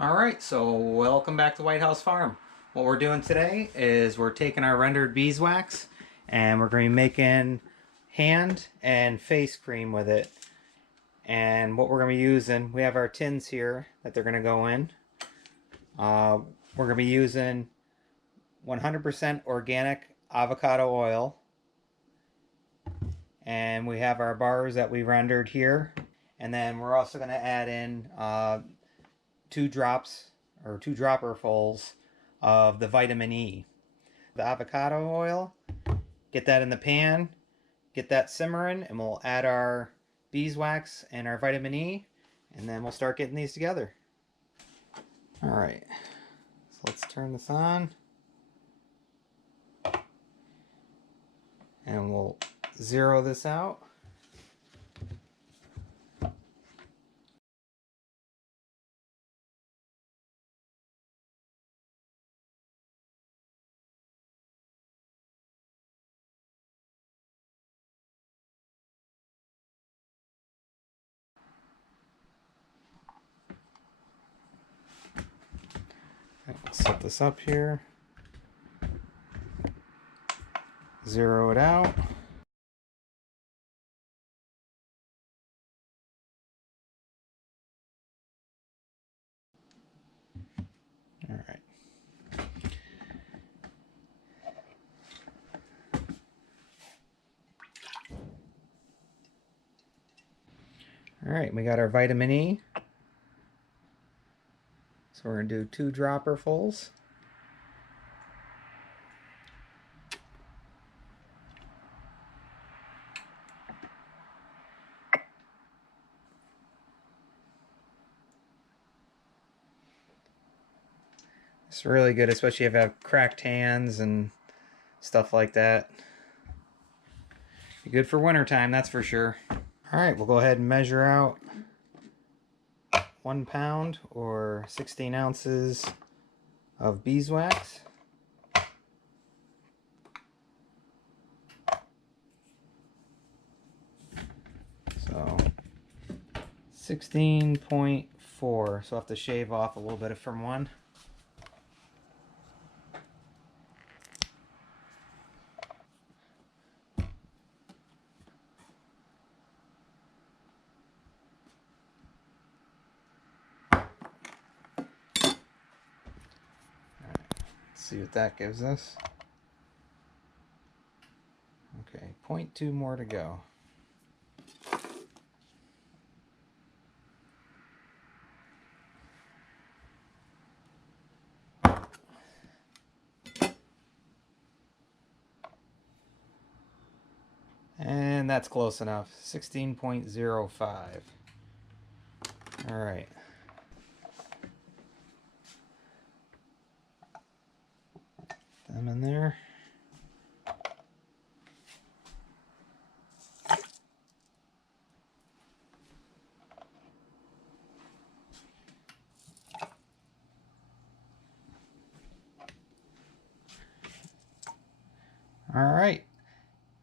Alright, so welcome back to Whitehouse Farm. What we're doing today is we're taking our rendered beeswax and we're going to be making hand and face cream with it. And what we're going to be using, we have our tins here that they're going to go in. We're going to be using 100% organic avocado oil. And we have our bars that we rendered here. And then we're also going to add in 2 drops or 2 dropperfuls of the vitamin E. The avocado oil, get that in the pan, get that simmering, and we'll add our beeswax and our vitamin E, and then we'll start getting these together. Alright, so let's turn this on, and we'll zero this out. Set this up here, zero it out. All right. All right, we got our vitamin E. So we're going to do 2 dropperfuls. It's really good, especially if you have cracked hands and stuff like that. Be good for wintertime, that's for sure. Alright, we'll go ahead and measure out 1 pound or 16 ounces of beeswax. So 16.4, so I'll have to shave off a little bit from one. See what that gives us. Okay, 0.2 more to go. And that's close enough. 16.05. All right. Them in there. All right.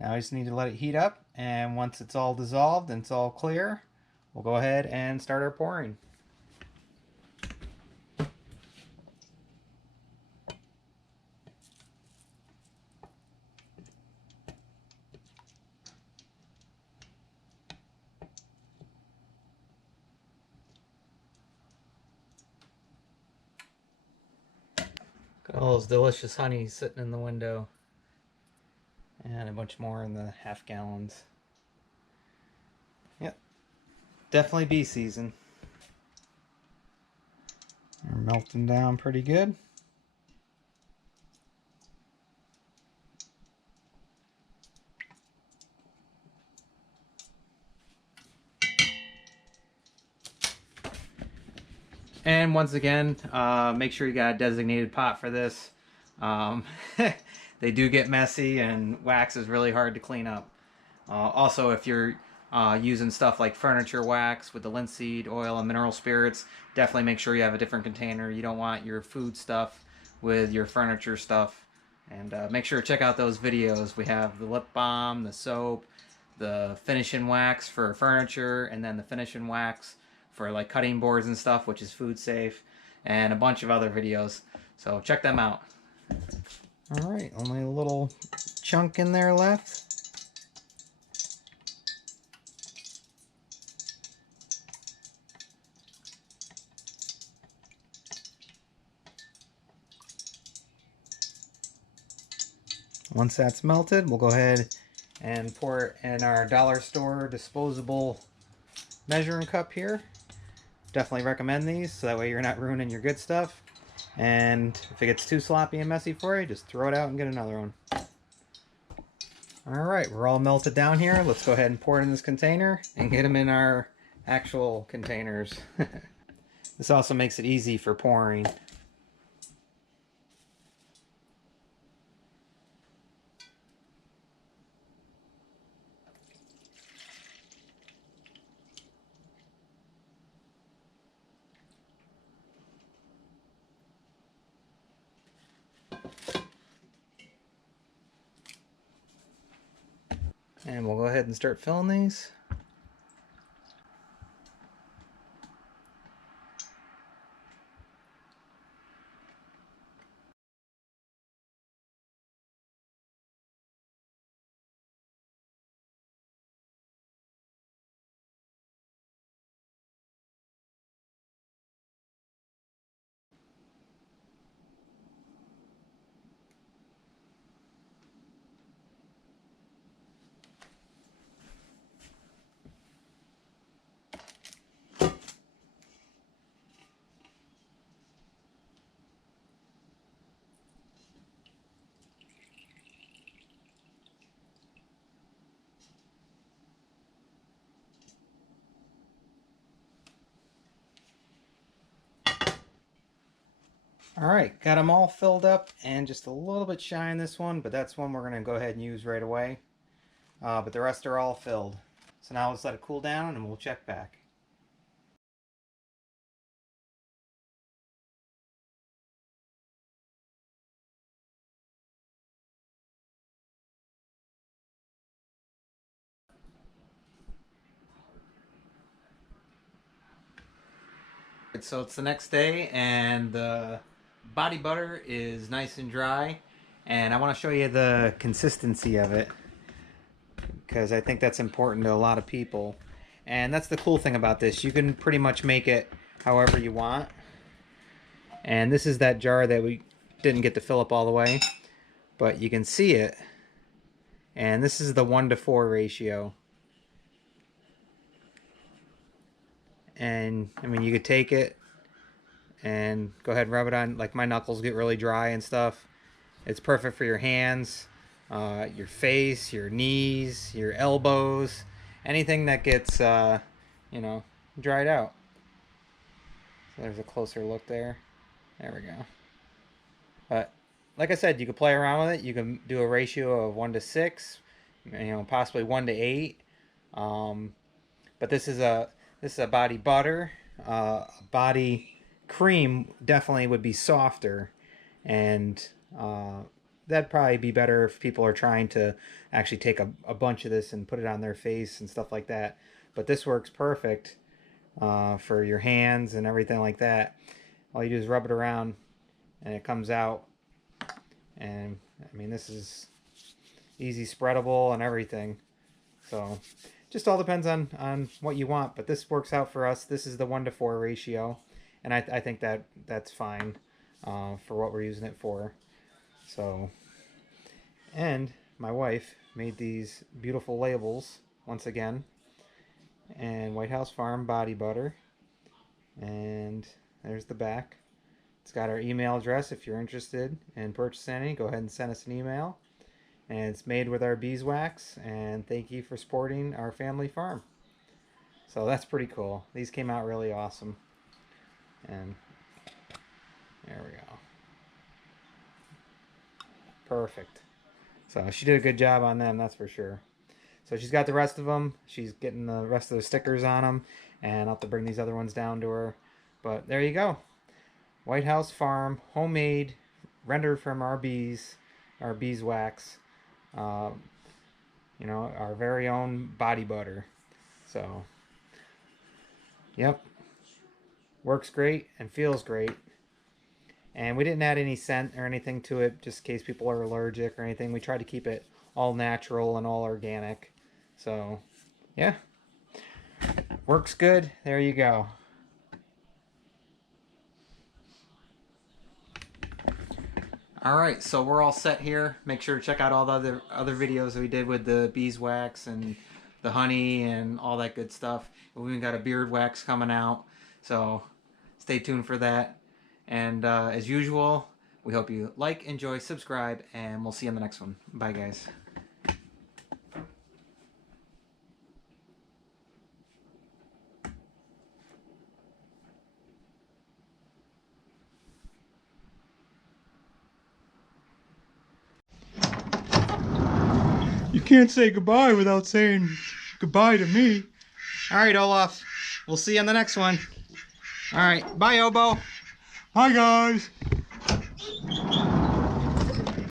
Now I just need to let it heat up, and once it's all dissolved and it's all clear, we'll go ahead and start our pouring. Got all those delicious honey sitting in the window. And a bunch more in the half gallons. Yep. Definitely bee season. They're melting down pretty good. And once again, make sure you got a designated pot for this. They do get messy, and wax is really hard to clean up. Also, if you're using stuff like furniture wax with the linseed oil and mineral spirits, definitely make sure you have a different container. You don't want your food stuff with your furniture stuff. And make sure to check out those videos. We have the lip balm, the soap, the finishing wax for furniture and a bunch of other videos. So check them out. All right, only a little chunk in there left. Once that's melted, we'll go ahead and pour it in our dollar store disposable measuring cup here. Definitely recommend these, so that way you're not ruining your good stuff. And if it gets too sloppy and messy for you, just throw it out and get another one. Alright, we're all melted down here. Let's go ahead and pour it in this container and get them in our actual containers. This also makes it easy for pouring. And we'll go ahead and start filling these. Alright, got them all filled up and just a little bit shy in this one, but that's one we're going to go ahead and use right away. But the rest are all filled. So now let's let it cool down and we'll check back. So it's the next day and the body butter is nice and dry, and I want to show you the consistency of it because I think that's important to a lot of people. And that's the cool thing about this. You can pretty much make it however you want. And this is that jar that we didn't get to fill up all the way, but you can see it. And this is the 1:4 ratio. And I mean, you could take it and go ahead and rub it on. Like, my knuckles get really dry and stuff. It's perfect for your hands, your face, your knees, your elbows, anything that gets, you know, dried out. So there's a closer look there. There we go. But like I said, you can play around with it. You can do a ratio of 1:6, you know, possibly 1:8. But this is a body butter. Body cream definitely would be softer, and that'd probably be better if people are trying to actually take a bunch of this and put it on their face and stuff like that. But this works perfect for your hands and everything like that. All you do is rub it around and it comes out. And I mean, this is easy spreadable and everything. So just all depends on what you want, but this works out for us. This is the 1:4 ratio, and I think that's fine for what we're using it for. So, and my wife made these beautiful labels once again, and Whitehouse Farm body butter, and there's the back. It's got our email address if you're interested in purchasing any. Go ahead and send us an email. And it's made with our beeswax, and thank you for supporting our family farm. So that's pretty cool. These came out really awesome. And there we go. Perfect. So she did a good job on them, that's for sure. So she's got the rest of them. She's getting the rest of the stickers on them, and I'll have to bring these other ones down to her. But there you go. Whitehouse Farm, homemade, rendered from our bees, our beeswax. You know, our very own body butter. So, yep, works great and feels great. And we didn't add any scent or anything to it, just in case people are allergic or anything. We tried to keep it all natural and all organic. So, yeah. Works good. There you go. Alright, so we're all set here. Make sure to check out all the other videos that we did with the beeswax and the honey and all that good stuff. We even got a beard wax coming out. So, stay tuned for that. And as usual, we hope you like, enjoy, subscribe, and we'll see you in the next one. Bye, guys. You can't say goodbye without saying goodbye to me. All right, Olaf. We'll see you on the next one. All right. Bye, Obo. Hi, guys.